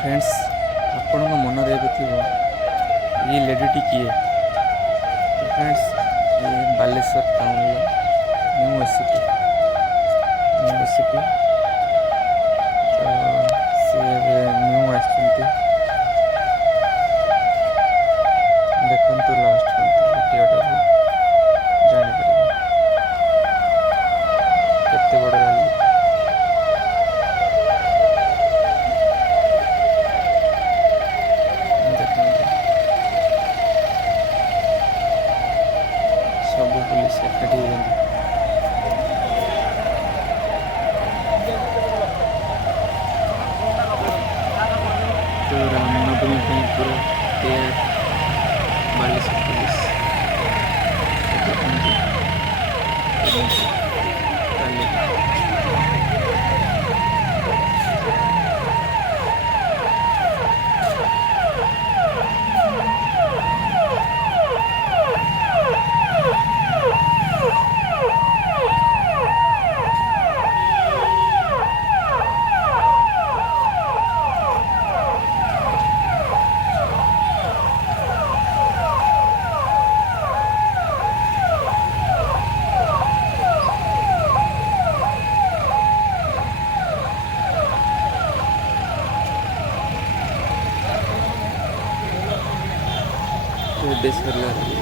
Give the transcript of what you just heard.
फ्रेंड्स आपण मन रे ये लेडीटी किए तो फ्रेंड्स ये बालेश्वर टाउन न्यू एसपी तो सी न्यू आसती देखु लास्ट वीडियोटा जापर केते बड़ रैली सब पुलिस एकाठी तो रामनवमी पूरा तैयार बालेश्वर पुलिस देश